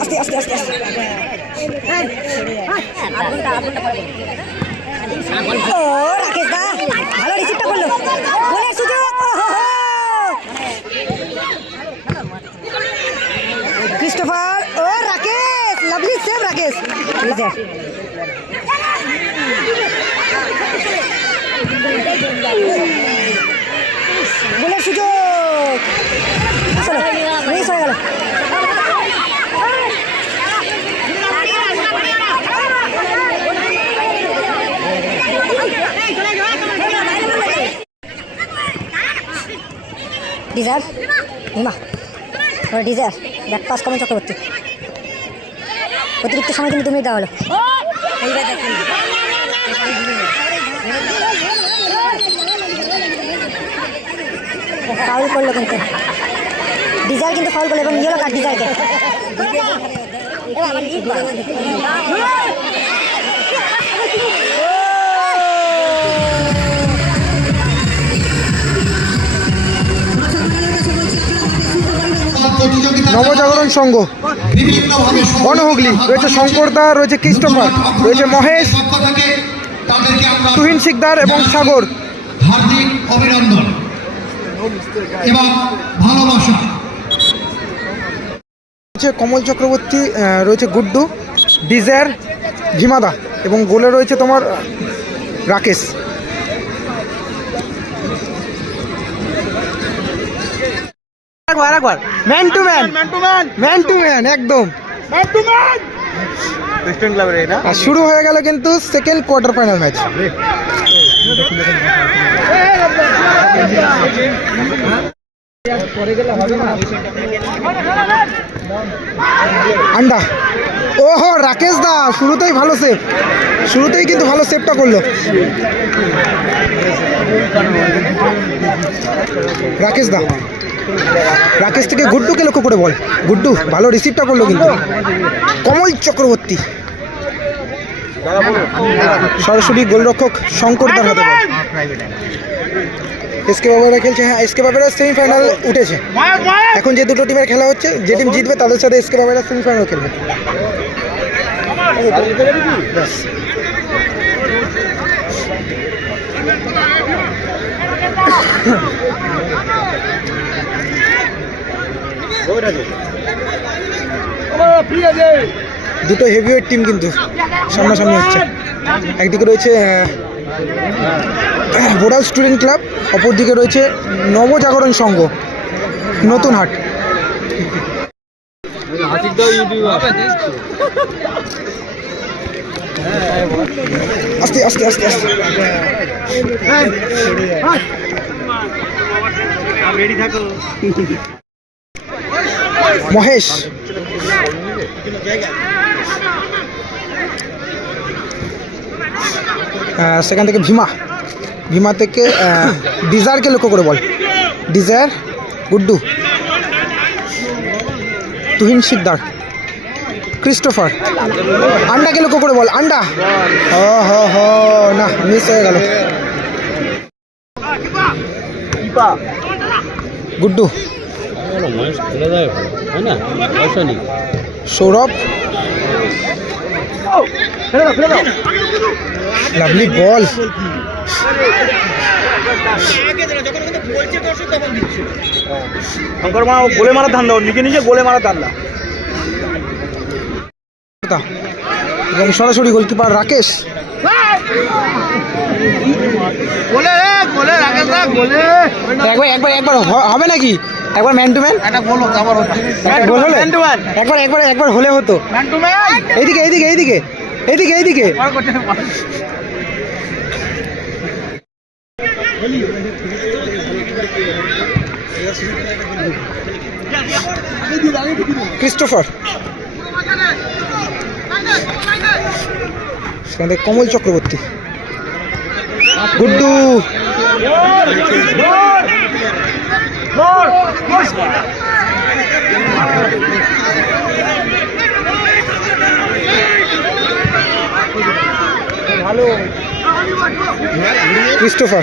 আস্তে আস্তে আস্তে আস্তে। রাকেশ দা, ভালো রিসিভটা করল। বলে সুযোগ ক্রিস্টোফার ও, রাকেশ লাভলি সেভ রাকেশ। গোলের সুযোগ ডিজার হিমা ও Desire back pass Kamal Chakraborty. অতিরিক্ত সময় কিন্তু তুমি দেওয়া হলো। ফাউল করল কিন্তু। ডিজার কিন্তু ফাউল করল এবং ইয়েলো কার্ড ডিজারকে নবজাগরণ সংঘ বিভিন্নভাবে বনহুগলি রয়েছে শঙ্করদা রয়েছে ক্রিস্টোফার রয়েছে মহেশ তুহিন শিকদার এবং সাগর। হার্দিক অভিনন্দন। এবং ভালোবাসা। রয়েছে কমল চক্রবর্তী রয়েছে গুড্ডু ডিজায়ার ভিমাদা এবং গোলে রয়েছে তোমার রাকেশ। একবার একবার man to man man to man man to man একদম। আর শুরু হয়ে গেল কিন্তু সেকেন্ড কোয়ার্টার ফাইনাল ম্যাচ আন্ডা। ওহো, রাকেশ দা, শুরুতেই ভালো সেভ শুরুতেই কিন্তু ভালো সেভটা করল। রাকেশ দা। রাকেশ থেকে গুড্ডুকে লক্ষ্য করে বল। গুড্ডু, ভালো রিসিভটা করল কিন্তু। কমল চক্রবর্তী। সরাসরি গোলরক্ষক শঙ্কর দার হাতে বল। এসকে বাবারা খেলছে হ্যাঁ এসকে বাবারা সেমিফাইনাল উঠেছে। এখন যে দুটো টিমের খেলা হচ্ছে, যে টিম জিতবে তাদের সাথে এসকে বাবারা সেমিফাইনাল খেলবে। দুটো হেভিওয়েট টিম কিন্তু সামনাসামনি হচ্ছে। একদিকে রয়েছে বোরাল স্টুডেন্ট ক্লাব, অপরদিকে রয়েছে নবজাগরণ সংঘ, নতুন হাট। আস্তে আস্তে আস্তে আস্তে। মহেশ। সেখান থেকে ভীমা। ভীমা থেকে ডিজায়ারকে লক্ষ্য করে বল। ডিজায়ার গুড্ডু। তুহিন শিকদার। ক্রিস্টোফার। আন্ডাকে লক্ষ্য করে বল আন্ডা। হ হ হ না মিস হয়ে গেল। গুড্ডু। সৌরভ। লাভলি বল। শঙ্কর মা গোলে মারার ধান্দা ওর নিজে নিজে গোলে মারার ধান্দা। এবং সরাসরি গোলকিপার রাকেশ। একবার একবার একবার হবে নাকি? একবার ম্যান টু ম্যান গোল হলে? একবার একবার একবার হলে হতো। এইদিকে এইদিকে এইদিকে। এইদিকে এইদিকে বড় করছে ক্রিস্টোফার। সেখান কমল চক্রবর্তী। গুড্ডু। ক্রিস্টোফার।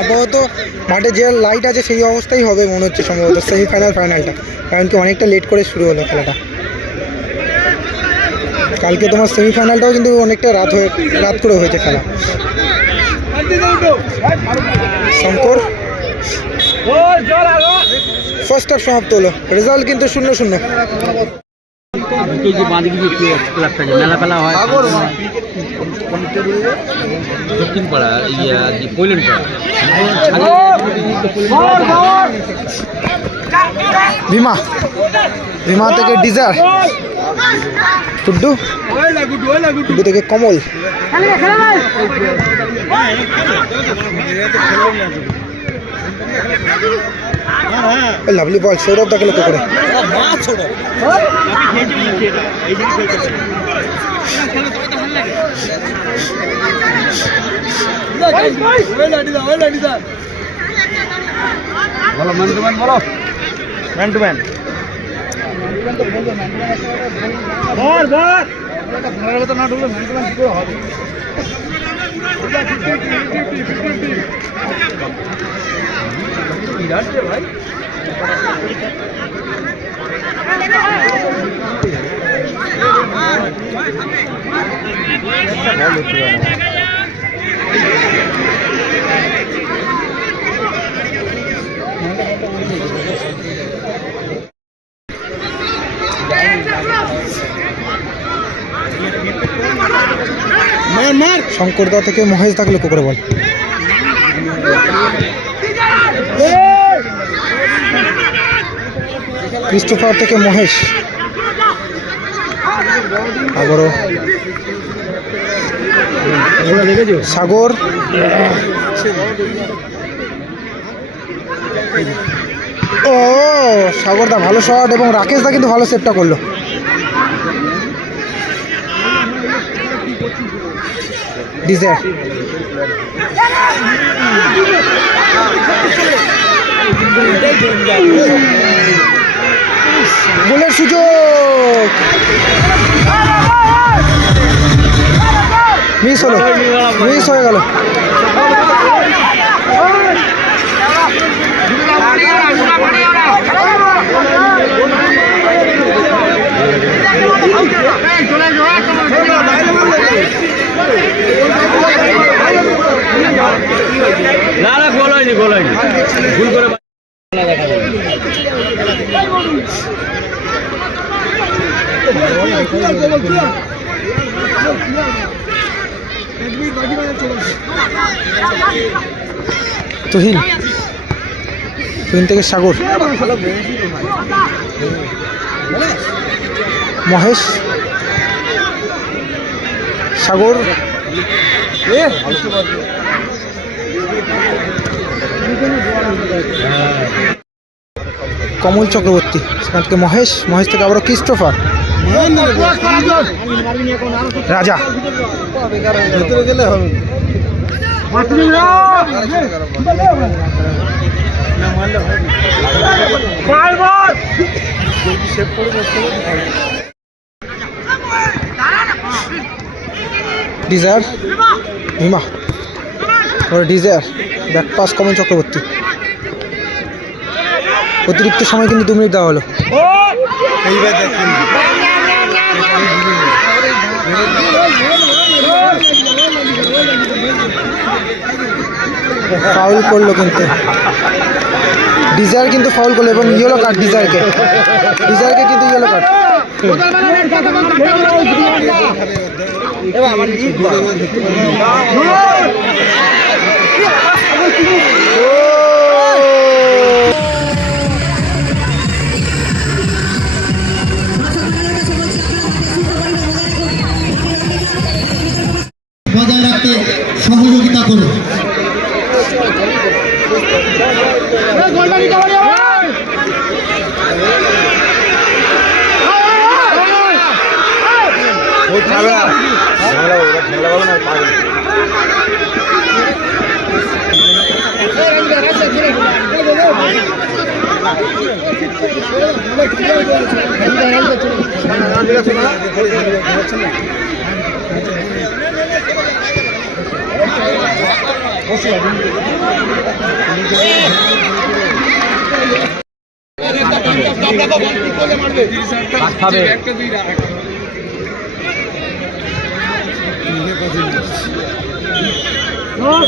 আপাতত মাঠে যে লাইট আছে সেই অবস্থাই হবে মনে হচ্ছে সম্ভবত সেমিফাইনাল ফাইনালটা কারণ কি অনেকটা লেট করে শুরু হলো খেলাটা। কালকে তোমার সেমিফাইনালটাও কিন্তু অনেকটা রাত হয়ে রাত করে হয়েছে খেলা। শঙ্কর? ফার্স্ট হাফ সমাপ্ত হলো। রেজাল্ট কিন্তু শূন্য শূন্য। যে বাঁদিকে যে ক্লাবটা যে মেলা ফেলা হয় দক্ষিণ পাড়া ইয়া যে ভীমা ভীমা থেকে ডিজার টুড্ডু টুড্ডু থেকে কমল। লাভলি বল সৌরভ তাকে লক্ষ্য করে। বলো ম্যান টু ম্যান বলো। ম্যান টু ম্যান বিরাট ভাই Let's. শঙ্করদা থেকে মহেশ তাকে লক্ষ্য করে বল। ক্রিস্টোফার থেকে মহেশ। আবারও। সাগর। ও সাগরদা ভালো শট এবং রাকেশদা কিন্তু ভালো সেটটা করল। ডিজায়ার। গোলের সুযোগ। মিস হলো মিস হয়ে গেল। না না গোল হয়নি গোল হয়নি। ভুল করে তুহিন। তুহিন থেকে সাগর। মহেশ। সাগর। কমল চক্রবর্তী সেখান থেকে মহেশ মহেশ থেকে আবারও ক্রিস্টোফার। রাজা। ডিজায়ার? ভীমা। ওর Desire. Back pass Kamal Chakraborty. অতিরিক্ত সময় কিন্তু দু মিনিট দেওয়া হলো। ফাউল করল কিন্তু। ডিজায়ার কিন্তু ফাউল করল এবং ইয়েলো কার্ড ডিজায়ারকে। ডিজায়ারকে কিন্তু ইয়েলো কার্ড বজায় রাখতে সহযোগিতা করুন। ওই ঝামেলা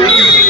ঝামেলা